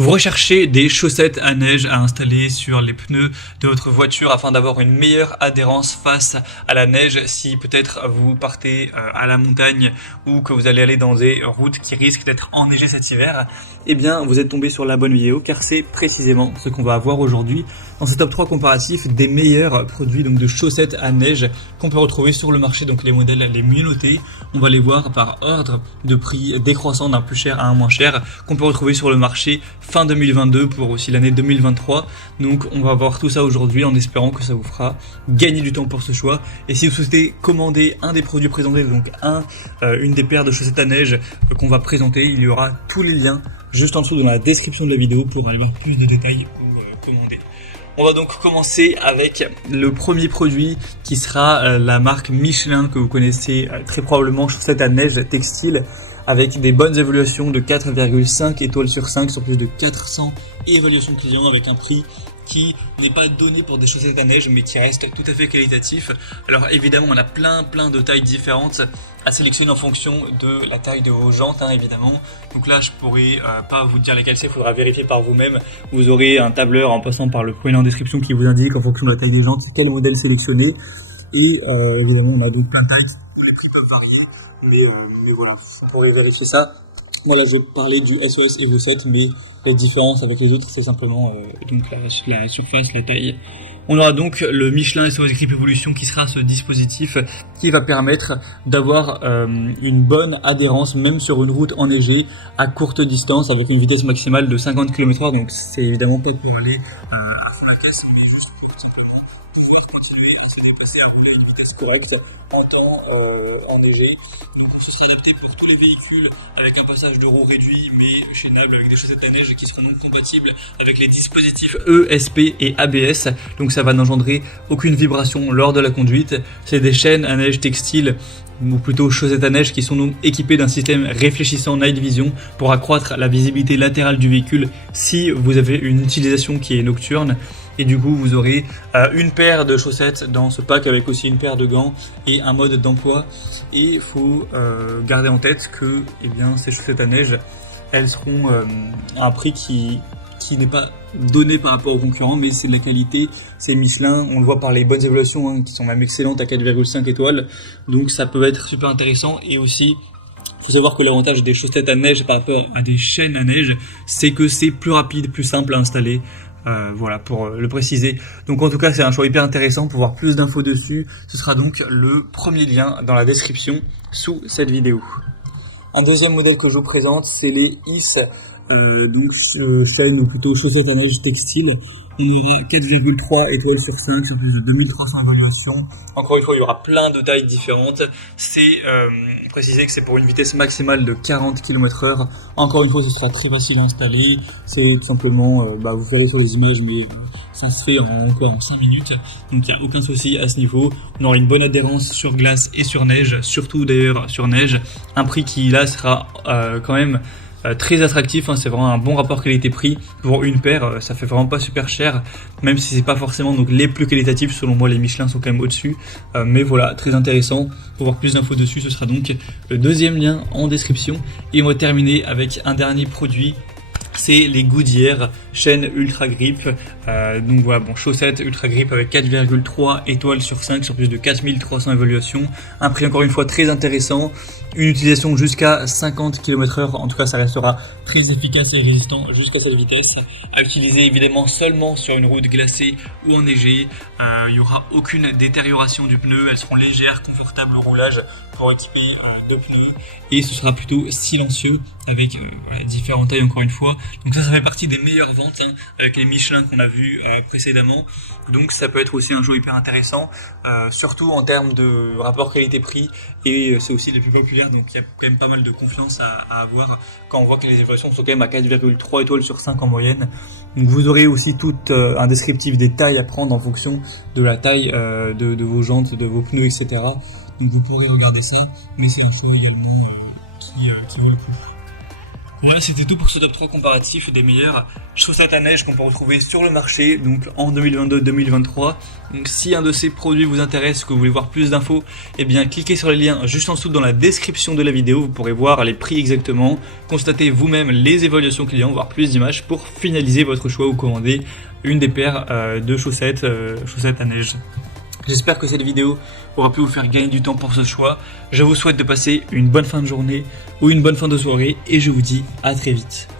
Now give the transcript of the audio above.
Vous recherchez des chaussettes à neige à installer sur les pneus de votre voiture afin d'avoir une meilleure adhérence face à la neige si peut-être vous partez à la montagne ou que vous allez aller dans des routes qui risquent d'être enneigées cet hiver. Eh bien, vous êtes tombé sur la bonne vidéo car c'est précisément ce qu'on va avoir aujourd'hui dans ce top 3 comparatif des meilleurs produits donc de chaussettes à neige qu'on peut retrouver sur le marché, donc les modèles les mieux notés. On va les voir par ordre de prix décroissant d'un plus cher à un moins cher qu'on peut retrouver sur le marché fin 2022 pour aussi l'année 2023. Donc on va voir tout ça aujourd'hui en espérant que ça vous fera gagner du temps pour ce choix. Et si vous souhaitez commander un des produits présentés, donc une des paires de chaussettes à neige qu'on va présenter, il y aura tous les liens juste en dessous dans la description de la vidéo pour aller voir plus de détails pour commander. On va donc commencer avec le premier produit qui sera la marque Michelin que vous connaissez très probablement, chaussettes à neige textile, avec des bonnes évaluations de 4,5 étoiles sur 5 sur plus de 400 évaluations clients, avec un prix qui n'est pas donné pour des chaussettes à neige mais qui reste tout à fait qualitatif. Alors évidemment on a plein de tailles différentes à sélectionner en fonction de la taille de vos jantes évidemment. Donc là je pourrais pas vous dire lesquelles c'est, il faudra vérifier par vous-même. Vous aurez un tableur en passant par le point en description qui vous indique en fonction de la taille des jantes quel modèle sélectionner. Et évidemment on a donc plein de tailles, les prix peuvent varier, mais voilà, vous pourrez vérifier ça. Moi là je vais parler du SOS Evo 7, mais la différence avec les autres c'est simplement donc la surface, la taille. On aura donc le Michelin SOS Grip Evolution qui sera ce dispositif qui va permettre d'avoir une bonne adhérence même sur une route enneigée à courte distance avec une vitesse maximale de 50 km/h. Donc c'est évidemment pas pour aller à fond la casse, mais juste pour tout simplement pouvoir continuer à se déplacer, à rouler à une vitesse correcte en temps enneigé. Ce sera adapté pour tous les véhicules avec un passage de roues réduit mais chaînable avec des chaussettes à neige qui seront donc compatibles avec les dispositifs ESP et ABS. Donc ça va n'engendrer aucune vibration lors de la conduite. C'est des chaînes à neige textiles ou plutôt chaussettes à neige qui sont donc équipées d'un système réfléchissant Night Vision pour accroître la visibilité latérale du véhicule si vous avez une utilisation qui est nocturne. Et du coup vous aurez une paire de chaussettes dans ce pack avec aussi une paire de gants et un mode d'emploi. Et il faut garder en tête que ces chaussettes à neige, elles seront à un prix qui n'est pas donné par rapport aux concurrents, mais c'est de la qualité, c'est Michelin, on le voit par les bonnes évaluations qui sont même excellentes à 4,5 étoiles, donc ça peut être super intéressant. Et aussi il faut savoir que l'avantage des chaussettes à neige par rapport à des chaînes à neige, c'est que c'est plus rapide, plus simple à installer. Voilà pour le préciser. Donc en tout cas c'est un choix hyper intéressant. Pour voir plus d'infos dessus, ce sera donc le premier lien dans la description sous cette vidéo. Un deuxième modèle que je vous présente, c'est les IS, chaînes ou plutôt chaussettes à neige textile. On aura 4,3 étoiles sur 5 sur plus de 2300 évaluations. Encore une fois, il y aura plein de tailles différentes. C'est précisé que c'est pour une vitesse maximale de 40 km/h. Encore une fois, ce sera très facile à installer. C'est tout simplement, vous verrez sur les images, mais ça se fait en 5 minutes. Donc il n'y a aucun souci à ce niveau. On aura une bonne adhérence sur glace et sur neige, surtout d'ailleurs sur neige. Un prix qui là sera quand même très attractif, c'est vraiment un bon rapport qualité-prix pour une paire, ça fait vraiment pas super cher, même si c'est pas forcément donc les plus qualitatifs. Selon moi les Michelin sont quand même au-dessus, mais voilà, très intéressant. Pour voir plus d'infos dessus, ce sera donc le deuxième lien en description. Et on va terminer avec un dernier produit, c'est les Goodyear chaîne Ultra Grip. Donc voilà, chaussettes Ultra Grip avec 4,3 étoiles sur 5 sur plus de 4300 évaluations. Un prix encore une fois très intéressant. Une utilisation jusqu'à 50 km/h, en tout cas ça restera très efficace et résistant jusqu'à cette vitesse. À utiliser évidemment seulement sur une route glacée ou enneigée. Il n'y aura aucune détérioration du pneu, elles seront légères, confortables au roulage pour équiper deux pneus. Et ce sera plutôt silencieux avec différentes tailles encore une fois. Donc ça fait partie des meilleures ventes avec les Michelin qu'on a vu précédemment. Donc ça peut être aussi un jeu hyper intéressant, surtout en termes de rapport qualité-prix. Et c'est aussi les plus populaires, donc il y a quand même pas mal de confiance à avoir quand on voit que les évaluations sont quand même à 4,3 étoiles sur 5 en moyenne. Donc vous aurez aussi tout un descriptif des tailles à prendre en fonction de la taille de vos jantes, de vos pneus, etc. Donc vous pourrez regarder ça, mais c'est un choix également qui vaut le coup. Voilà, c'était tout pour ce top 3 comparatif des meilleures chaussettes à neige qu'on peut retrouver sur le marché, donc en 2022-2023. Donc si un de ces produits vous intéresse, que vous voulez voir plus d'infos, eh bien cliquez sur les liens juste en dessous dans la description de la vidéo, vous pourrez voir les prix exactement, constater vous-même les évaluations clients, voir plus d'images pour finaliser votre choix ou commander une des paires de chaussettes à neige. J'espère que cette vidéo aura pu vous faire gagner du temps pour ce choix. Je vous souhaite de passer une bonne fin de journée ou une bonne fin de soirée et je vous dis à très vite.